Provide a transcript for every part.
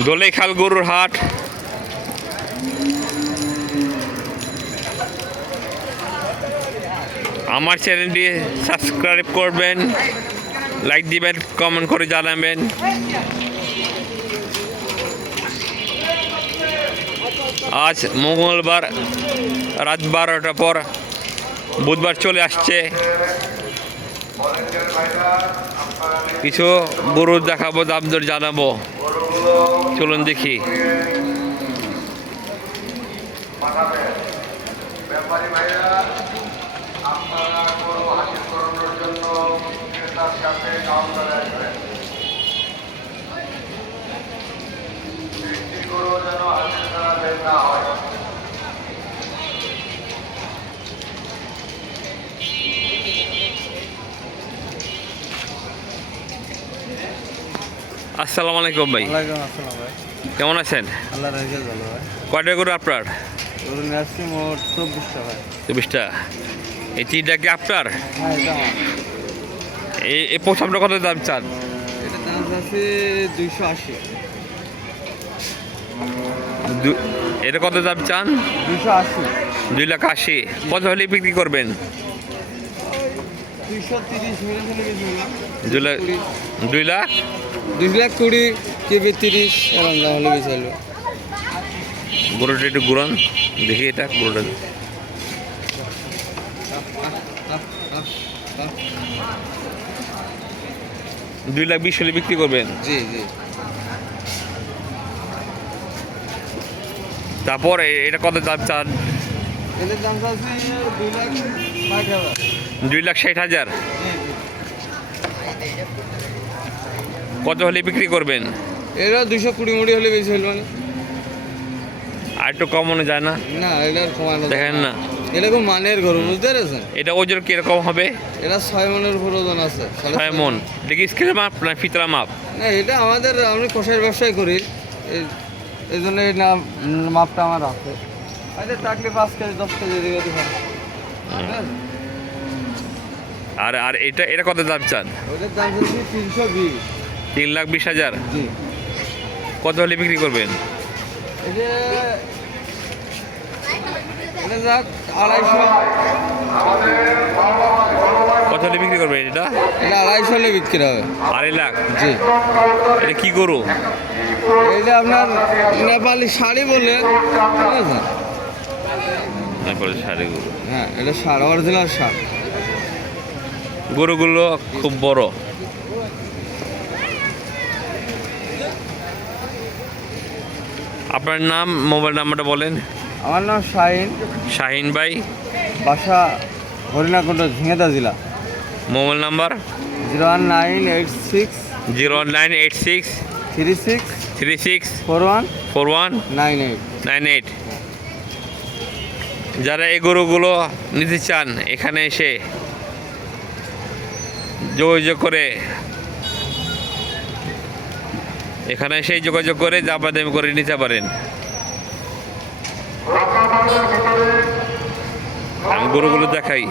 দোলেখাল গরুর হাট। আমার চ্যানেলটি সাবস্ক্রাইব করবেন, লাইক দিবেন, কমেন্ট করে জানাবেন। আজ মঙ্গলবার রাত 12টার পর বুধবার চলে আসছে। কিছু গরু দেখাবো, দাম দর জানাবো, চলুন দেখি। ব্যাপারী ভাইরা, আপনারা গরু হাজির করানোর জন্য ক্রেতার সাথে কাউন্টারে আসবেন। বৃষ্টি গরু যেন হাজির করা বের না হয়। আসসালামু আলাইকুম ভাই। ওয়ালাইকুম আসসালাম ভাই। কেমন আছেন? আল্লাহ রাখে ভালো ভাই। কয়টা গরু আপনার? গরু নিয়ে আসছি মোট 24টা ভাই। 24টা। এই 3টা কি আপনার? হ্যাঁ, এটা আমার। এই প্রথমটা কত দাম চান? এটা দাম আছে 280। এটা কত দাম চান? 280। 2,80,000। কত হলে বিক্রি করবেন? 230 মিনিট হলে গেছে। 2 লাখ। 220 কেবি 30 এরকম দাম হলে গেছে। গরুটা একটু ঘুরান দেখি, এটা গরুটা 2,20,000 হলে বিক্রি করবেন। জি জি। তারপর এটা কত দাম চান? এদের দাম আছে 2,60,000। 2,60,000। জি জি। কত হলে বিক্রি করবেন? এরা 220 মুড়ি হলে বেশি হলো মানে। আর একটু কমানো যায় না? না, এটা কমানো দেখেন না, এরকম মানের গরু বুঝতে পেরেছেন। এটা ওজন কিরকম হবে? এরা 6 মনের উপর ওজন আছে। 6 মন। এটা কি স্কেলের মাপ না ফিতরা মাপ? না, এটা আমাদের, আমি কষাইয়ের ব্যবসায় করি, এই জন্য এই মাপটা আমার আছে। আরে থাকলে 5 কেজি 10 কেজি দিয়ে দিবেন। আর আর এটা কত দাম চান? ওটার দাম হচ্ছে 320। 3,20,000। জি। কত হলে বিক্রি করবেন? এটা এটা যাক 250। কত হলে বিক্রি করবেন এটা? এটা 250 হলে বিক্রি হবে। 2.5 লাখ। জি। এটা কি গরু? এটা আপনার নেপালি শাড়ি বলে, ঠিক আছে? তারপরে সাড়ে গরু। হ্যাঁ, এটা ষাঁড়, অরিজিনাল ষাঁড়। গরুগুলো খুব বড়। আপনার নাম, মোবাইল নাম্বারটা বলেন। আমার নাম শাহিন, শাহিন ভাই। বাসা হরিণাকুণ্ড, ঝিঙেদা জেলা। Mobile number 01986 01986 36 36 41 41 98। 98। যারা এই গরুগুলো নিতে চান এখানে এসে যোগাযোগ করে, এখানে এসে যোগাযোগ করে দাম করে নিতে পারেন। আমি গরুগুলো দেখাই।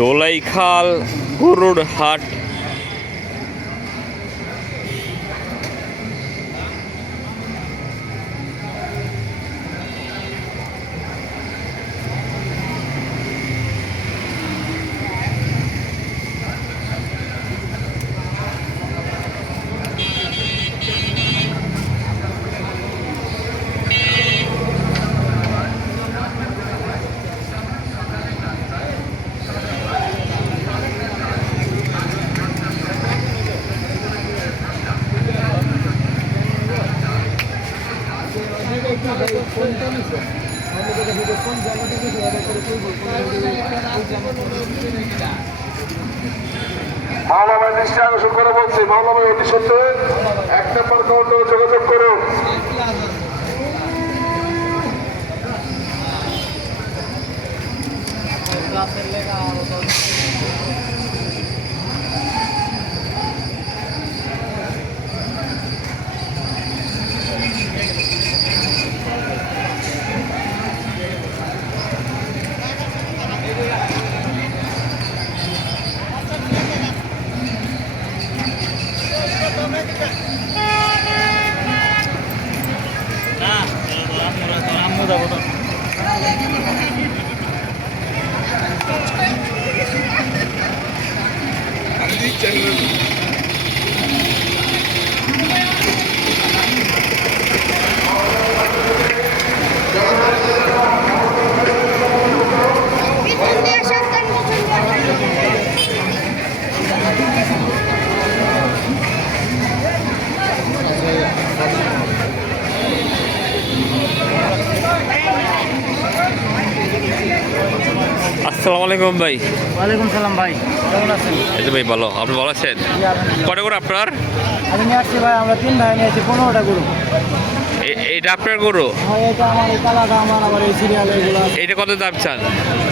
দোলাইখাল গরুর হাট। মাওলানা দৃষ্টি আকর্ষণ করে বলছি, মাওলানা অতি সত্ত্বে 1 নম্বর কাউন্টারে যোগাযোগ করুন। আসসালামু আলাইকুম ভাই। ওয়ালাইকুম সালাম ভাই, কেমন আছেন? এই তো ভাই ভালো, আপনি ভালো আছেন? কটা করে আপনার? আমি নিয়ে আসছি ভাই, আমরা 3 ভাই নিয়েছি 15টা গরু। এইটা আপনার গরু? ভাই এটা আমার, এই কালাটা আমার, আবার এই সিরিয়াল এগুলো। এইটা কত দাম চান?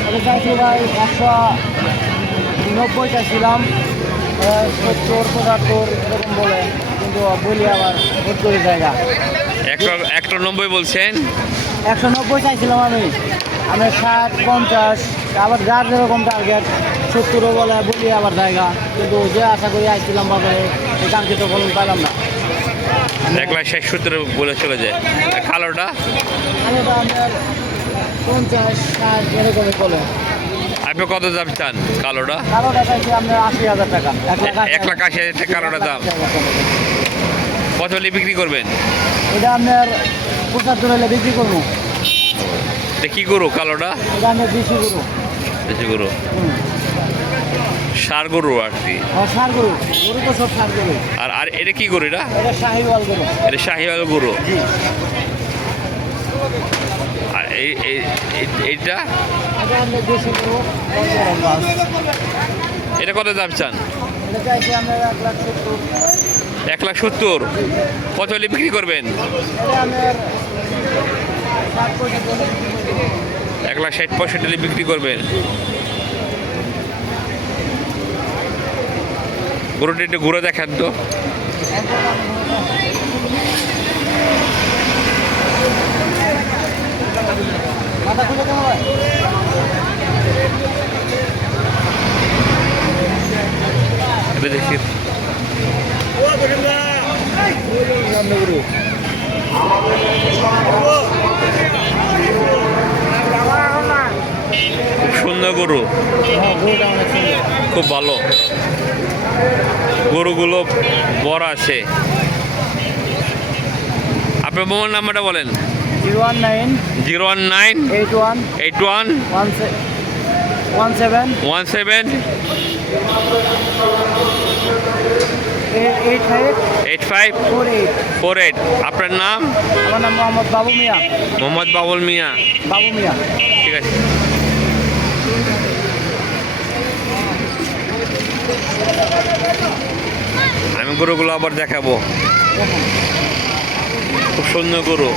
এটা চাইছি ভাই 190 চাইছিলাম, 70 75 এরকম বলে, কিন্তু বলি আবার 70 জায়গা। 190 বলছেন? 190 চাইছিলাম আমি, 60 50, আবার যার যেরকম টার্গেট 70 বলে বলি আবার জায়গা, কিন্তু যে আশা করি আইছিলাম বাজারে এই কাঙ্ক্ষিত ফলন পাইলাম না। 1,60,70 বলে চলে যায়। কালোটা? আলোটা আপনার 50 60 এরকমই বলে। আপনি কত দাম চান কালোটা? কালোটা চাইছি আপনার 80,000 টাকা, 1,80,000 1,80,000 টাকা কালোটা দাম। কত হলে বিক্রি করবেন? এটা আপনার 75 হলে বিক্রি করবো। এটা কি গরু কালোটা? এটা আপনার দেশি গরু। দেশি গরু, ষাঁড় গরু আর কি। সার গরু, গরু তো সব সার গরু। আর আর এটা কি গরু? এটা এটা শাহিওয়াল গরু। এটা শাহিওয়াল গরু। জি। আর এইটা এটা আপনার দেশি গরু, পঞ্চরং বাস। এটা কত দাম চান? এটা চাইছি আমরা 1,70,000। 1,70,000। কত হলে বিক্রি করবেন? এটা আপনার 60-65 হলে বিক্রি করবো। 1,60,65 হলে বিক্রি করবেন। গরুটা একটু ঘুরে দেখান তো। মাথা খুলে কেমন হয়? এটা দেখি। খুব সুন্দর গরু, হ্যাঁ, গরুটা অনেক সুন্দর। খুব ভালো। গরুগুলো বড় আছে। আপনার মোবাইল নাম্বারটা বলেন। 019 019 81 81 17 17 85 85 48। 48। আপনার নাম? আমার নাম মোহাম্মদ বাবু মিয়া। মোহাম্মদ বাবুল মিয়া। বাবু মিয়া। ঠিক আছে। আমি গরুগুলো আবার দেখাবো। খুব সুন্দর গরু।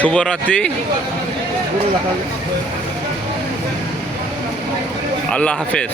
শুভরাত্রি। আল্লাহ হাফেজ।